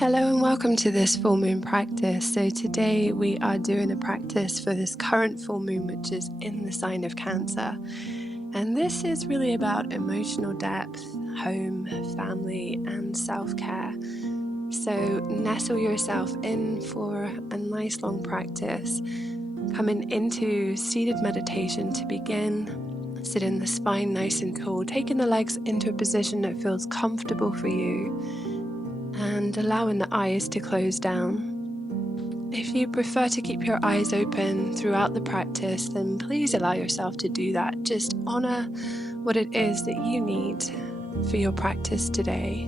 Hello and welcome to this full moon practice. So today we are doing a practice for this current full moon, which is in the sign of Cancer. And this is really about emotional depth, home, family, and self-care. So nestle yourself in for a nice long practice. Coming into seated meditation to begin. Sit in the spine nice and tall, taking the legs into a position that feels comfortable for you, and allowing the eyes to close down. If you prefer to keep your eyes open throughout the practice, then please allow yourself to do that. Just honor what it is that you need for your practice today.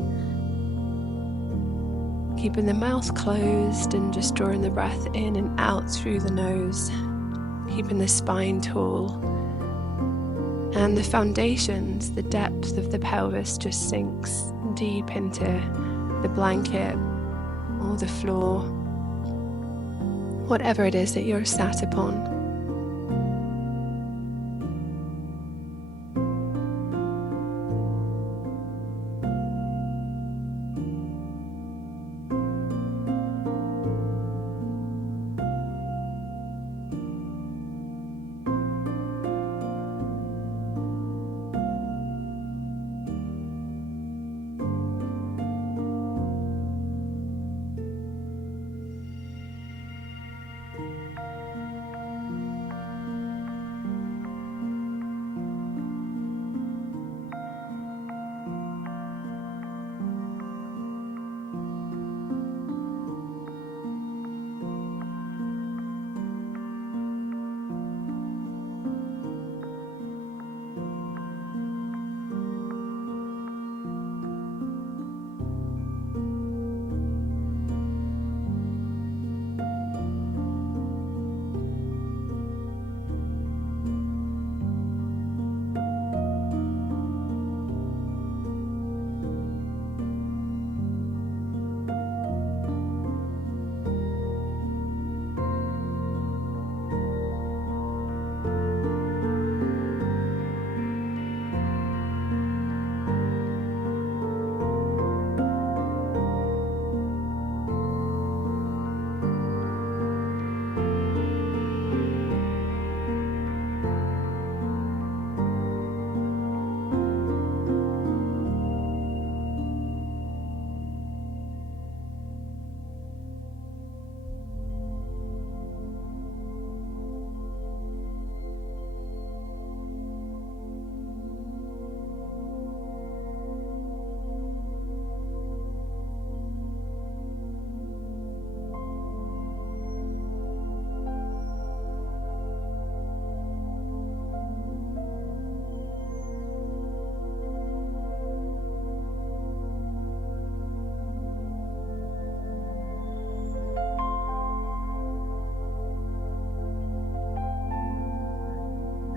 Keeping the mouth closed and just drawing the breath in and out through the nose. Keeping the spine tall. And the foundations, the depth of the pelvis just sinks deep into the blanket or the floor, whatever it is that you're sat upon.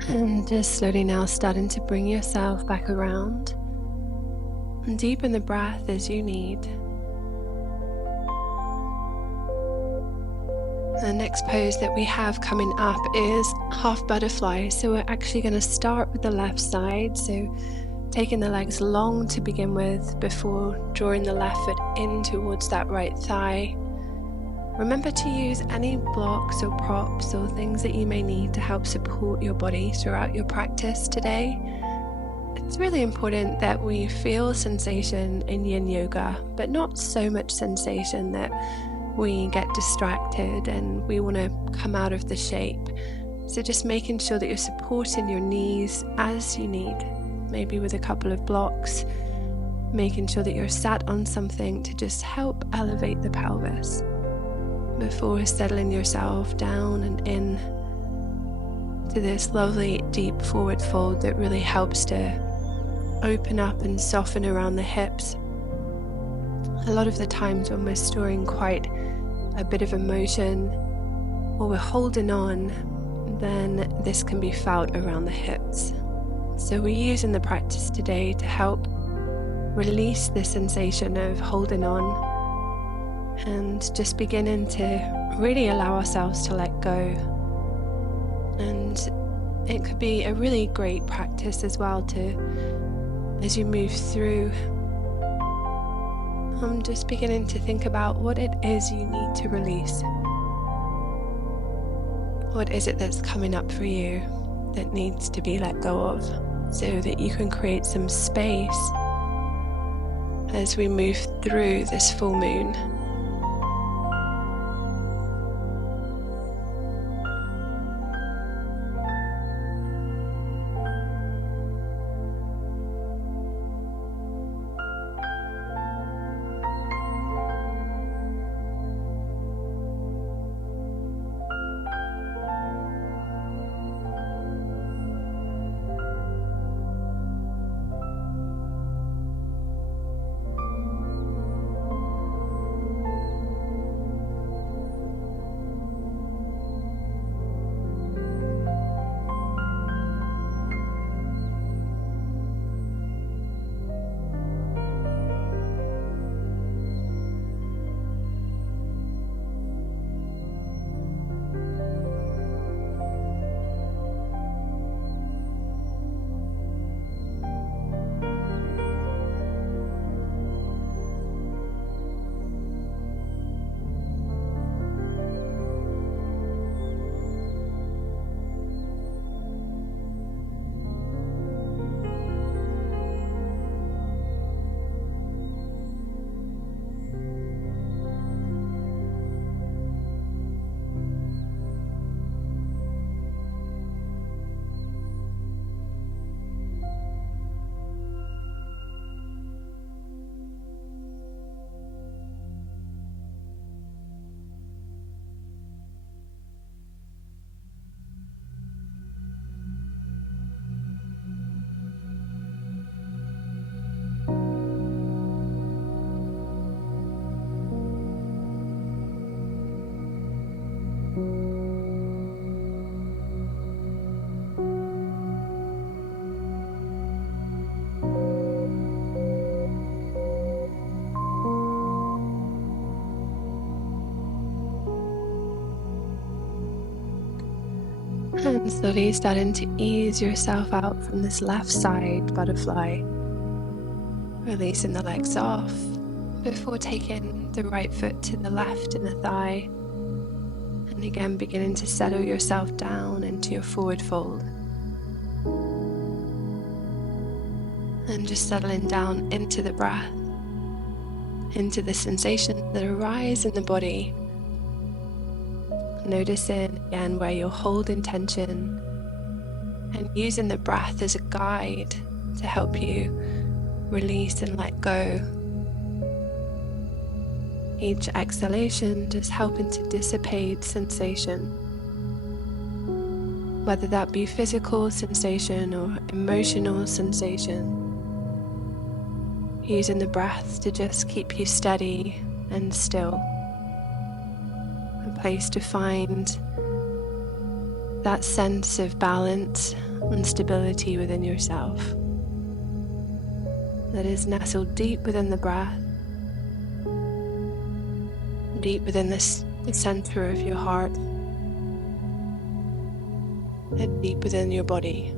And just slowly now starting to bring yourself back around and deepen the breath as you need. The next pose that we have coming up is half butterfly. So we're actually going to start with the left side. So taking the legs long to begin with before drawing the left foot in towards that right thigh. Remember to use any blocks or props or things that you may need to help support your body throughout your practice today. It's really important that we feel sensation in yin yoga, but not so much sensation that we get distracted and we want to come out of the shape. So just making sure that you're supporting your knees as you need, maybe with a couple of blocks, making sure that you're sat on something to just help elevate the pelvis before settling yourself down and in to this lovely deep forward fold that really helps to open up and soften around the hips. A lot of the times when we're storing quite a bit of emotion or we're holding on, then this can be felt around the hips. So we're using the practice today to help release the sensation of holding on and just beginning to really allow ourselves to let go. And it could be a really great practice as well to, as you move through, I'm just beginning to think about what it is you need to release. What is it that's coming up for you that needs to be let go of, so that you can create some space as we move through this full moon. And slowly starting to ease yourself out from this left side butterfly, releasing the legs off before taking the right foot to the left in the thigh, and again beginning to settle yourself down into your forward fold, and just settling down into the breath, into the sensations that arise in the body. Noticing again where you'll hold intention, and using the breath as a guide to help you release and let go. Each exhalation just helping to dissipate sensation, whether that be physical sensation or emotional sensation. Using the breath to just keep you steady and still. A place to find that sense of balance and stability within yourself that is nestled deep within the breath, deep within the center of your heart, and deep within your body.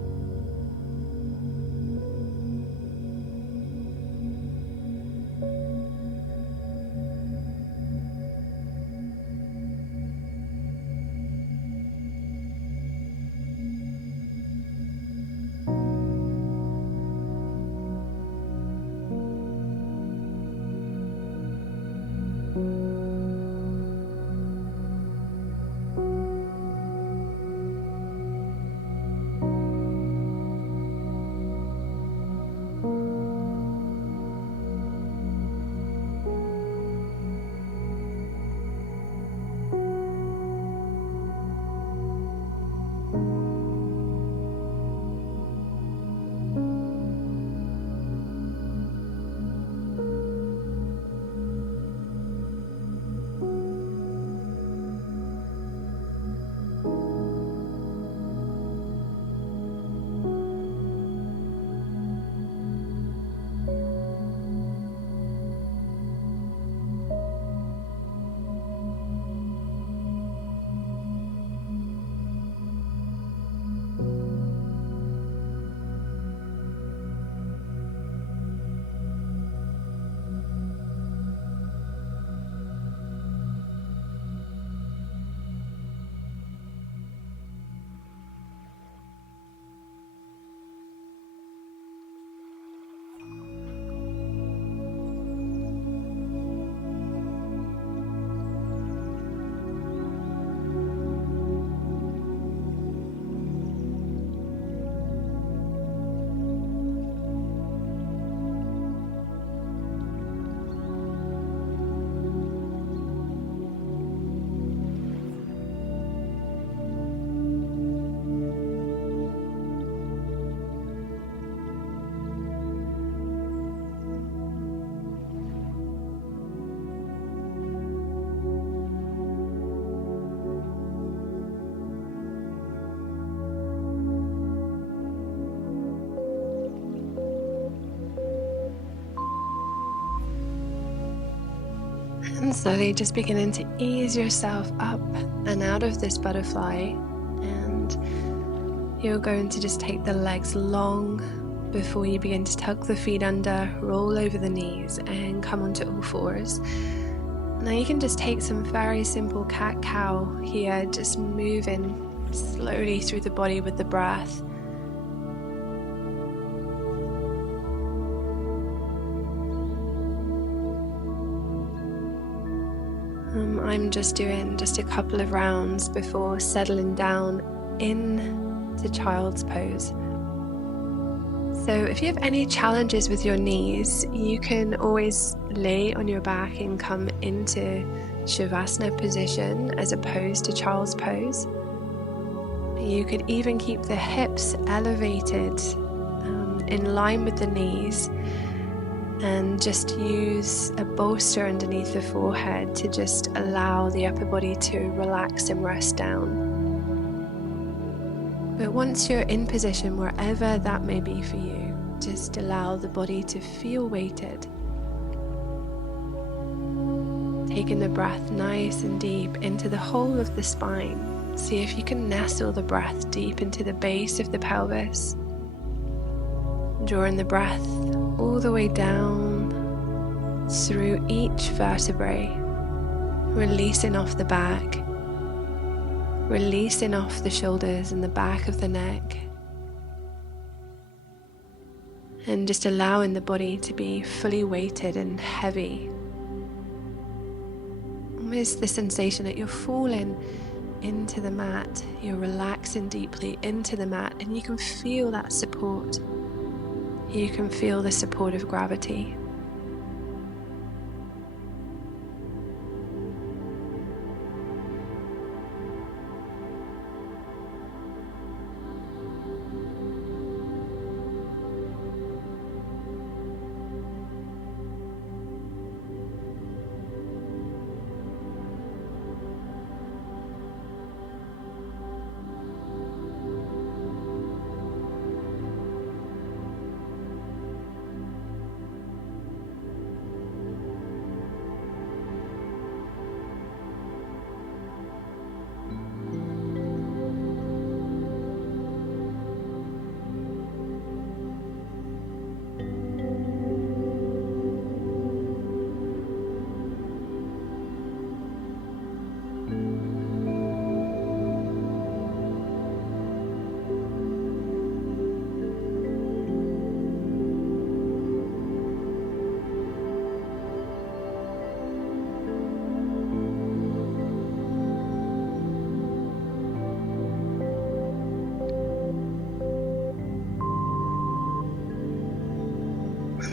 Slowly just beginning to ease yourself up and out of this butterfly, and you're going to just take the legs long before you begin to tuck the feet under, roll over the knees and come onto all fours. Now you can just take some very simple cat-cow here, just moving slowly through the body with the breath. I'm just doing just a couple of rounds before settling down into child's pose. So if you have any challenges with your knees, you can always lay on your back and come into Shavasana position as opposed to child's pose. You could even keep the hips elevated in line with the knees, and just use a bolster underneath the forehead to just allow the upper body to relax and rest down. But once you're in position, wherever that may be for you, just allow the body to feel weighted. Taking the breath nice and deep into the whole of the spine. See if you can nestle the breath deep into the base of the pelvis. Drawing the breath all the way down through each vertebrae, releasing off the back, releasing off the shoulders and the back of the neck, and just allowing the body to be fully weighted and heavy. Almost the sensation that you're falling into the mat, you're relaxing deeply into the mat, and you can feel that support. You can feel the support of gravity.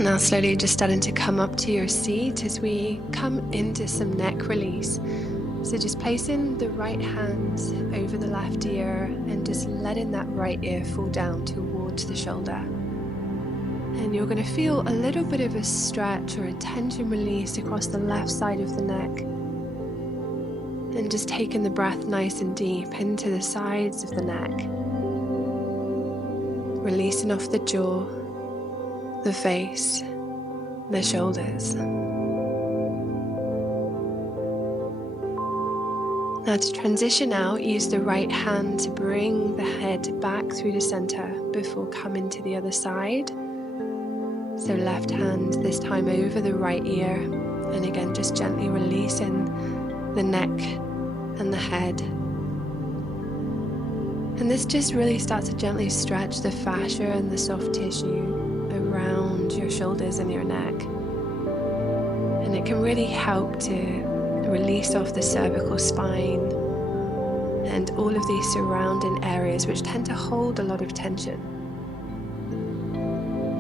Now slowly just starting to come up to your seat as we come into some neck release. So just placing the right hand over the left ear and just letting that right ear fall down towards the shoulder. And you're going to feel a little bit of a stretch or a tension release across the left side of the neck. And just taking the breath nice and deep into the sides of the neck. Releasing off the jaw, the face, the shoulders. Now to transition out, use the right hand to bring the head back through the center before coming to the other side. So left hand this time over the right ear, and again just gently releasing the neck and the head. And this just really starts to gently stretch the fascia and the soft tissue around your shoulders and your neck. And it can really help to release off the cervical spine and all of these surrounding areas which tend to hold a lot of tension.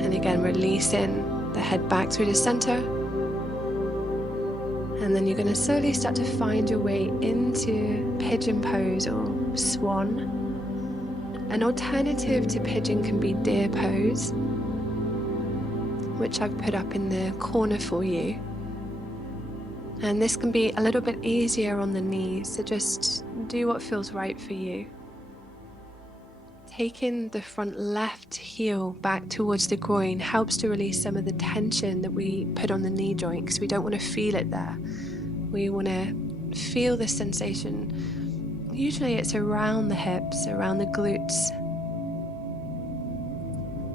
And again, releasing the head back through the center. And then you're going to slowly start to find your way into pigeon pose or swan. An alternative to pigeon can be deer pose, which I've put up in the corner for you. And this can be a little bit easier on the knees, so just do what feels right for you. Taking the front left heel back towards the groin helps to release some of the tension that we put on the knee joint, because we don't want to feel it there. we want to feel this sensation. Usually it's around the hips, around the glutes.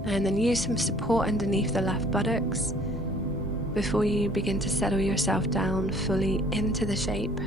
And then use some support underneath the left buttocks before you begin to settle yourself down fully into the shape.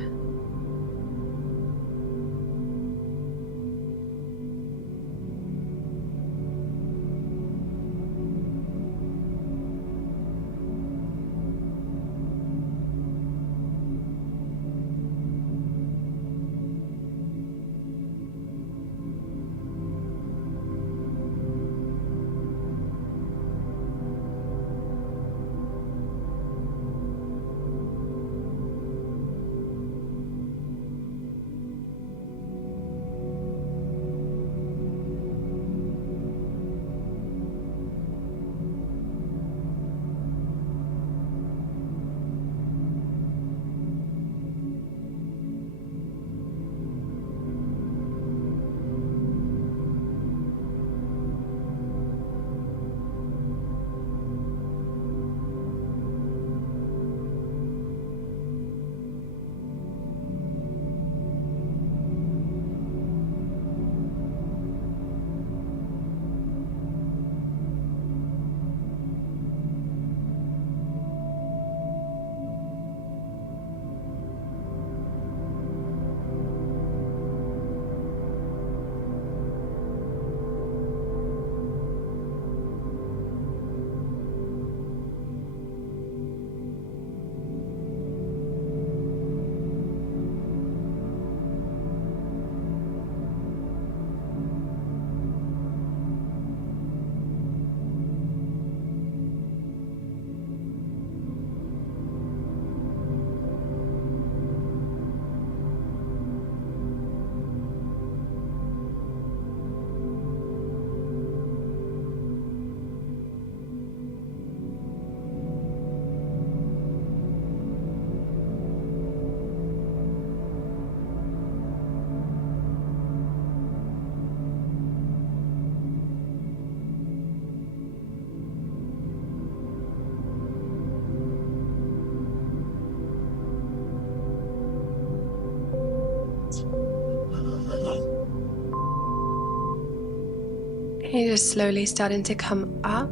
You're just slowly starting to come up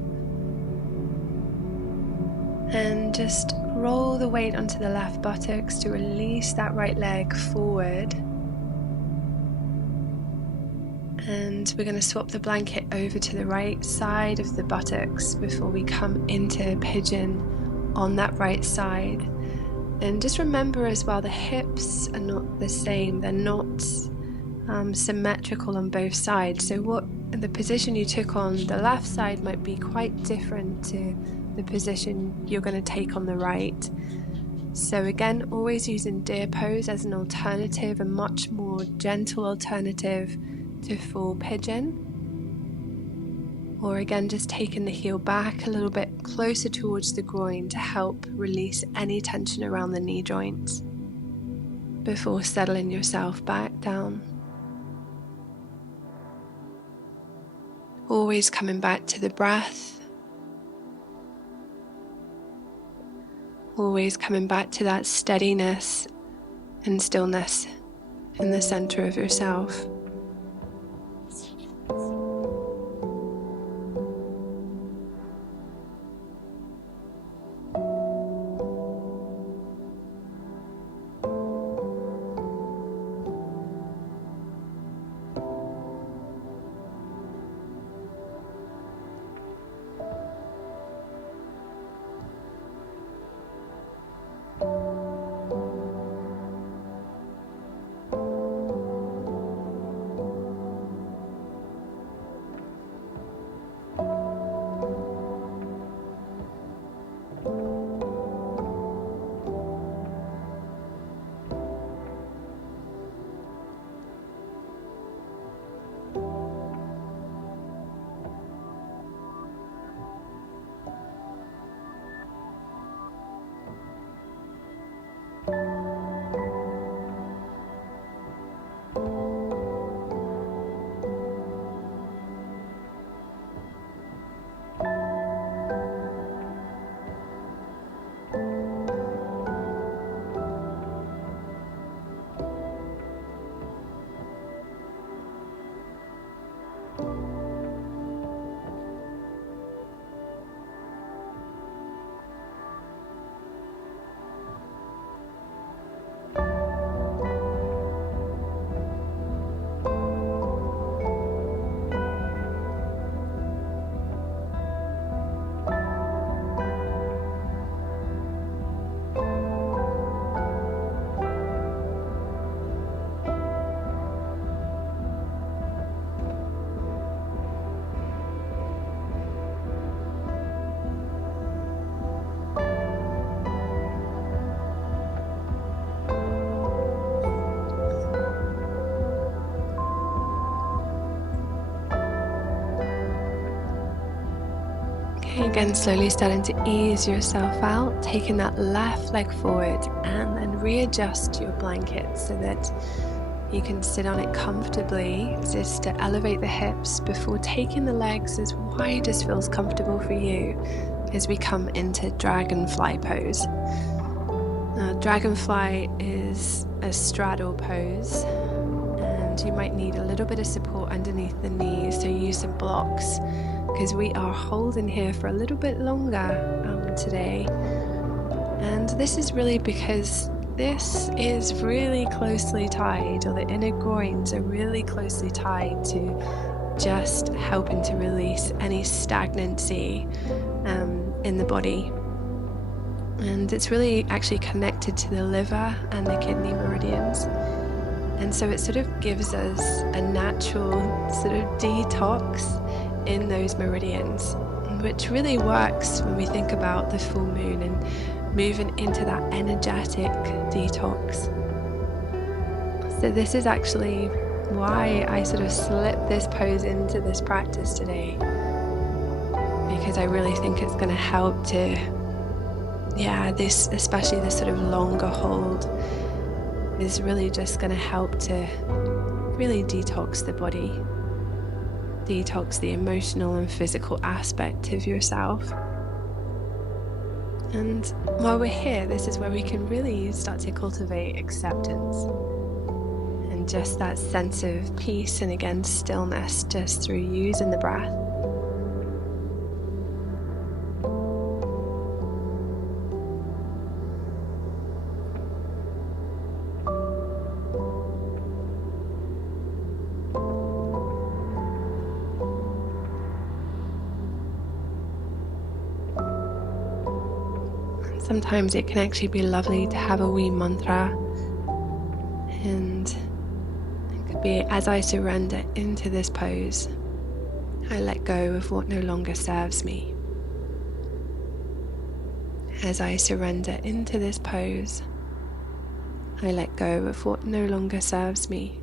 and just roll the weight onto the left buttocks to release that right leg forward. And we're going to swap the blanket over to the right side of the buttocks before we come into pigeon on that right side. And just remember as well, the hips are not the same. They're not symmetrical on both sides. So what the position you took on the left side might be quite different to the position you're going to take on the right. So again, always using deer pose as an alternative, a much more gentle alternative to full pigeon. Or again, just taking the heel back a little bit closer towards the groin to help release any tension around the knee joints before settling yourself back down. Always coming back to the breath. Always coming back to that steadiness and stillness in the center of yourself. Okay, again, slowly starting to ease yourself out, taking that left leg forward and then readjust your blanket so that you can sit on it comfortably, just to elevate the hips before taking the legs as wide as feels comfortable for you as we come into dragonfly pose. Now, dragonfly is a straddle pose, and you might need a little bit of support underneath the knees, so use some blocks because we are holding here for a little bit longer today. And this is really because this is really closely tied, or the inner groins are really closely tied to just helping to release any stagnancy in the body. And it's really actually connected to the liver and the kidney meridians. And so it sort of gives us a natural sort of detox in those meridians, which really works when we think about the full moon and moving into that energetic detox. So this is actually why I sort of slipped this pose into this practice today, because I really think it's going to help to, this, especially this sort of longer hold, is really just going to help to really detox the body, detox the emotional and physical aspect of yourself. And while we're here, this is where we can really start to cultivate acceptance and just that sense of peace and, again, stillness just through using the breath. Sometimes it can actually be lovely to have a wee mantra, and it could be, as I surrender into this pose, I let go of what no longer serves me. As I surrender into this pose, I let go of what no longer serves me.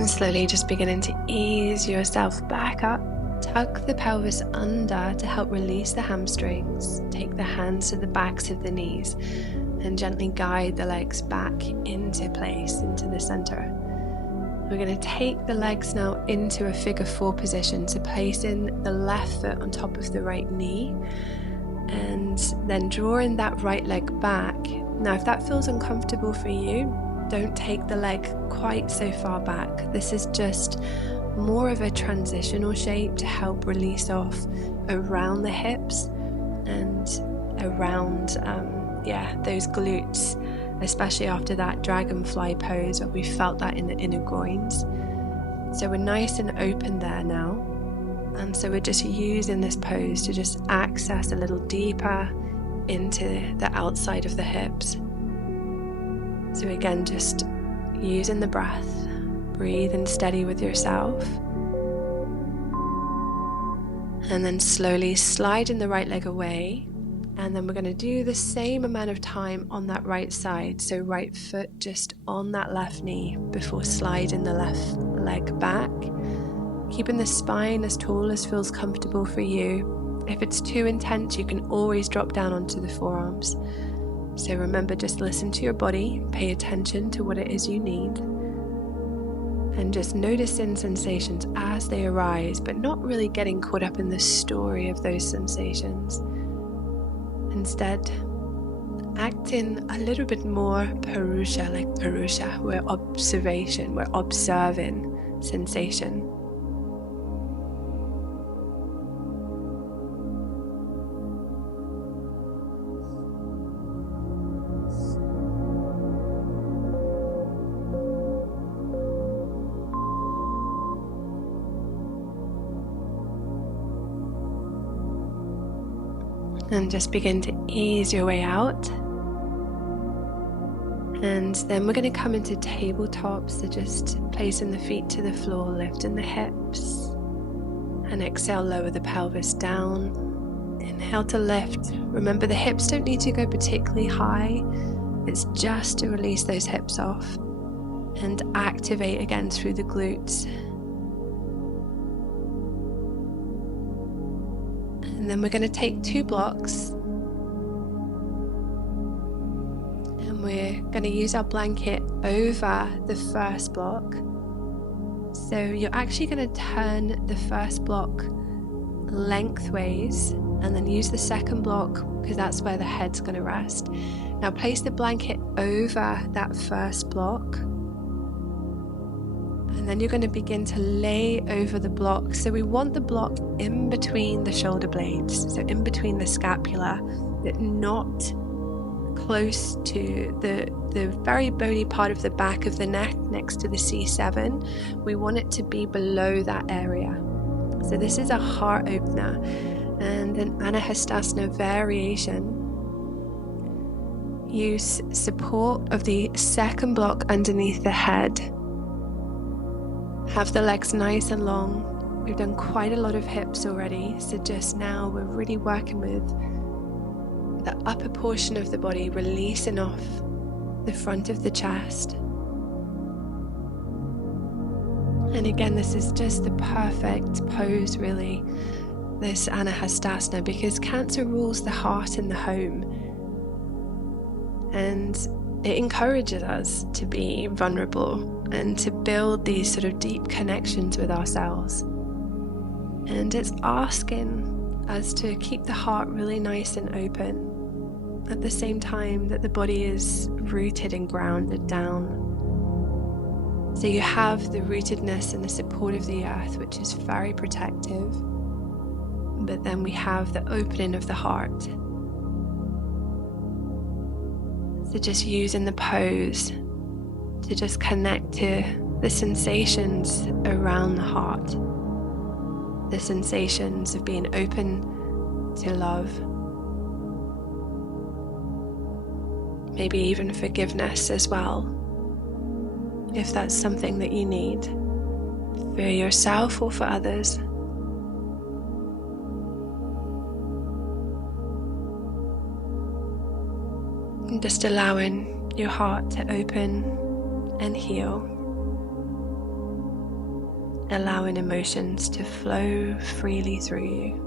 And slowly just beginning to ease yourself back up. Tuck the pelvis under to help release the hamstrings. Take the hands to the backs of the knees and gently guide the legs back into place, into the center. We're going to take the legs now into a figure 4 position, so placing the left foot on top of the right knee and then drawing that right leg back. Now, if that feels uncomfortable for you, don't take the leg quite so far back. This is just more of a transitional shape to help release off around the hips and around those glutes, especially after that dragonfly pose where we felt that in the inner groins. So we're nice and open there now, and so we're just using this pose to just access a little deeper into the outside of the hips. So again, just using the breath, breathing steady with yourself, and then slowly sliding the right leg away. And then we're going to do the same amount of time on that right side. So right foot just on that left knee before sliding the left leg back. Keeping the spine as tall as feels comfortable for you. If it's too intense, you can always drop down onto the forearms. So remember, just listen to your body, pay attention to what it is you need. And just noticing sensations as they arise, but not really getting caught up in the story of those sensations. Instead, acting a little bit more Purusha, like Purusha, we're observing sensation. And just begin to ease your way out. And then we're going to come into tabletop, so just placing the feet to the floor, lifting the hips. And exhale, lower the pelvis down. Inhale to lift. Remember, the hips don't need to go particularly high. It's just to release those hips off and activate again through the glutes. And then we're going to take 2 blocks and we're going to use our blanket over the first block. So you're actually going to turn the first block lengthways and then use the second block because that's where the head's going to rest. Now place the blanket over that first block. And then you're going to begin to lay over the block. So we want the block in between the shoulder blades, so in between the scapula, but not close to the very bony part of the back of the neck next to the C7. We want it to be below that area. So this is a heart opener and an Anahastasana variation. Use support of the second block underneath the head. Have the legs nice and long. We've done quite a lot of hips already, so just now we're really working with the upper portion of the body, releasing off the front of the chest. And again, this is just the perfect pose, really, this Anahastasana, because Cancer rules the heart and the home. And it encourages us to be vulnerable and to build these sort of deep connections with ourselves. And it's asking us to keep the heart really nice and open at the same time that the body is rooted and grounded down. So you have the rootedness and the support of the earth, which is very protective, but then we have the opening of the heart. So just using the pose to just connect to the sensations around the heart, the sensations of being open to love, maybe even forgiveness as well, if that's something that you need for yourself or for others. And just allowing your heart to open and heal. allowing emotions to flow freely through you.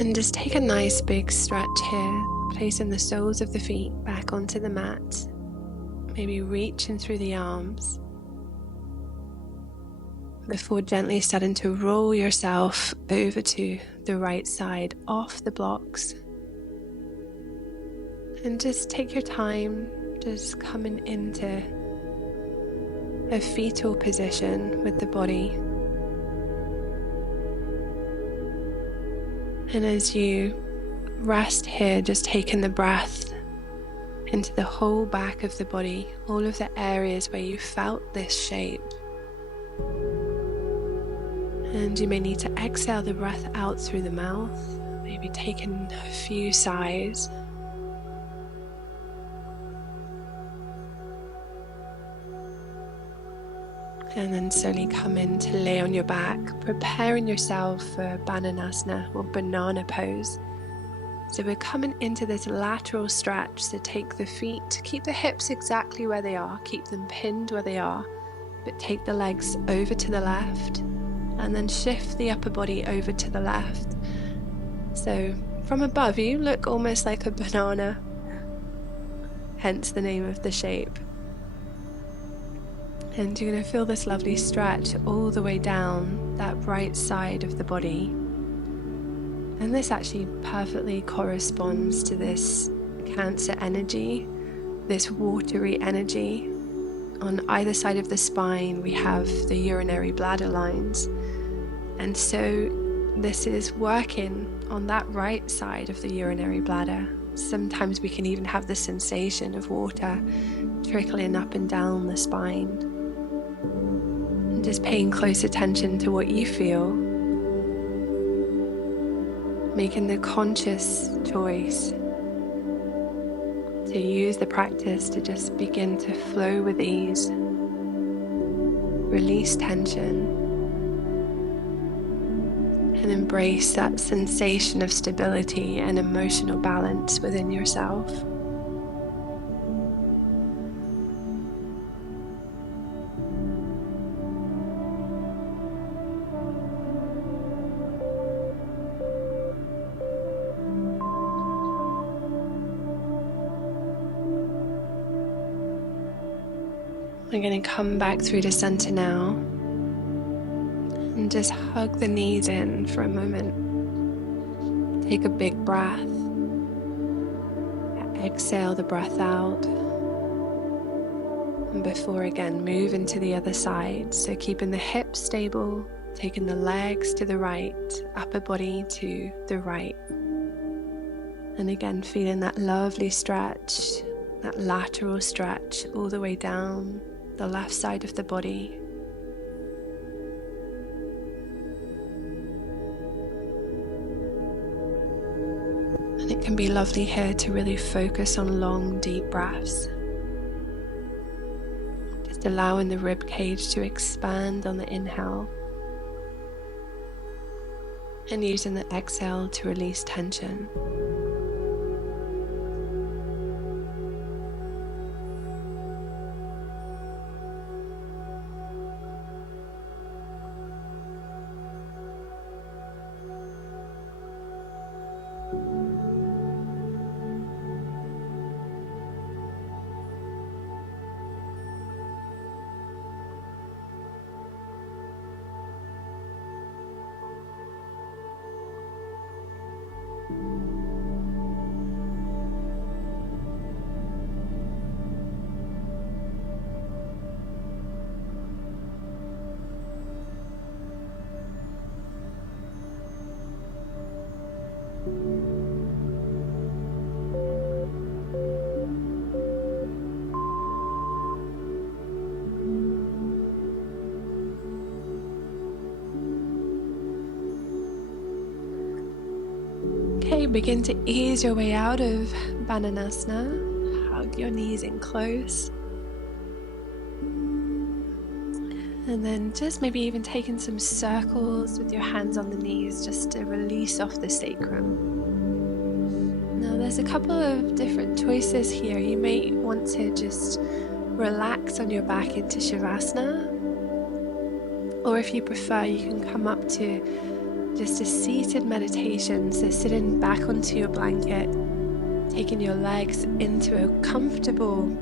And just take a nice big stretch here, placing the soles of the feet back onto the mat, maybe reaching through the arms, before gently starting to roll yourself over to the right side off the blocks. And just take your time, just coming into a fetal position with the body. And as you rest here, just taking the breath into the whole back of the body, all of the areas where you felt this shape. And you may need to exhale the breath out through the mouth, maybe taking a few sighs. And then slowly come in to lay on your back, preparing yourself for Bananasana or banana pose. So we're coming into this lateral stretch, so take the feet, keep the hips exactly where they are, keep them pinned where they are, but take the legs over to the left, and then shift the upper body over to the left. So from above you look almost like a banana, hence the name of the shape. And you're going to feel this lovely stretch all the way down that right side of the body. And this actually perfectly corresponds to this Cancer energy, this watery energy. On either side of the spine, we have the urinary bladder lines. And so this is working on that right side of the urinary bladder. Sometimes we can even have the sensation of water trickling up and down the spine. Just paying close attention to what you feel, making the conscious choice to use the practice to just begin to flow with ease, release tension, and embrace that sensation of stability and emotional balance within yourself. We're going to come back through to center now and just hug the knees in for a moment. Take a big breath. Exhale the breath out. And before again, move into the other side. So keeping the hips stable, taking the legs to the right, upper body to the right. And again, feeling that lovely stretch, that lateral stretch all the way down the left side of the body. And it can be lovely here to really focus on long, deep breaths. Just allowing the rib cage to expand on the inhale. And using the exhale to release tension. Okay, begin to ease your way out of Bananasana. Hug your knees in close. And then just maybe even taking some circles with your hands on the knees just to release off the sacrum. Now there's a couple of different choices here. You may want to just relax on your back into Shavasana. Or if you prefer, you can come up to just a seated meditation, so sitting back onto your blanket, taking your legs into a comfortable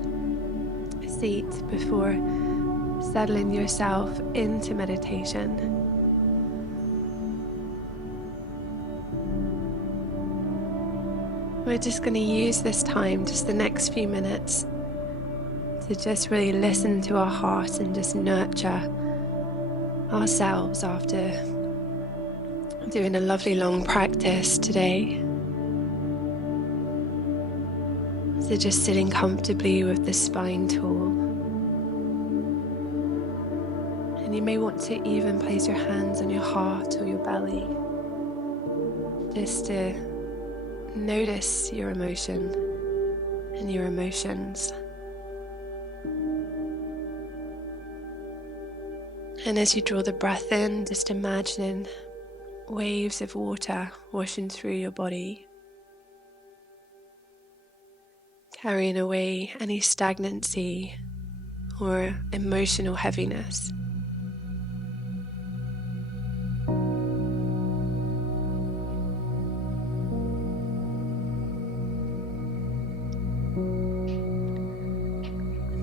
seat before settling yourself into meditation. We're just going to use this time, just the next few minutes, to just really listen to our heart and just nurture ourselves after doing a lovely long practice today. So just sitting comfortably with the spine tall. And you may want to even place your hands on your heart or your belly, just to notice your emotion and your emotions. And as you draw the breath in, just imagining waves of water washing through your body, carrying away any stagnancy or emotional heaviness.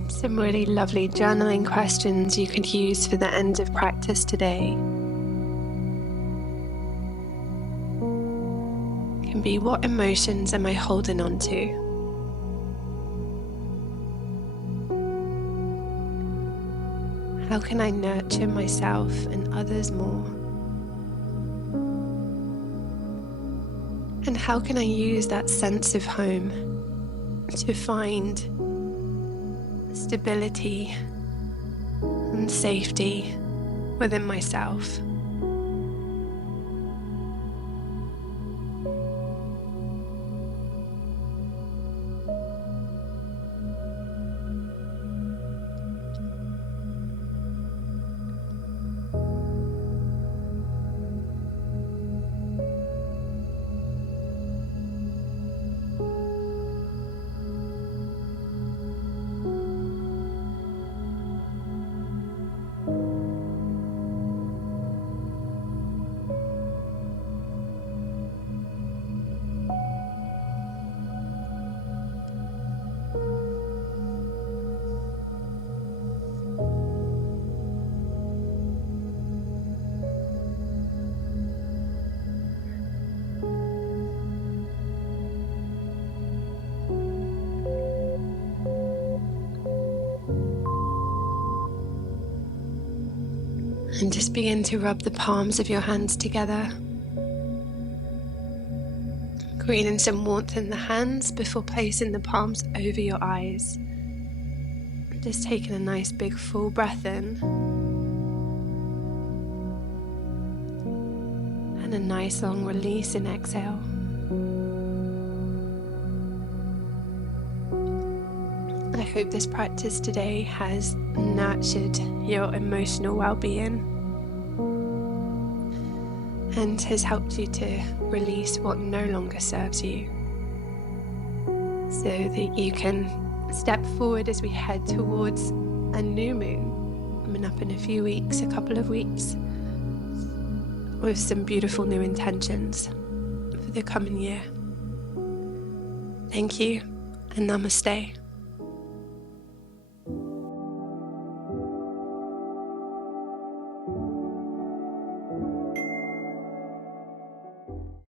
Some really lovely journaling questions you could use for the end of practice today can be, what emotions am I holding on to? How can I nurture myself and others more? And how can I use that sense of home to find stability and safety within myself? And just begin to rub the palms of your hands together, creating some warmth in the hands before placing the palms over your eyes. Just taking a nice big full breath in and a nice long release and exhale. I hope this practice today has nurtured your emotional well-being and has helped you to release what no longer serves you, so that you can step forward as we head towards a new moon coming up in a few weeks, a couple of weeks, with some beautiful new intentions for the coming year. Thank you and namaste.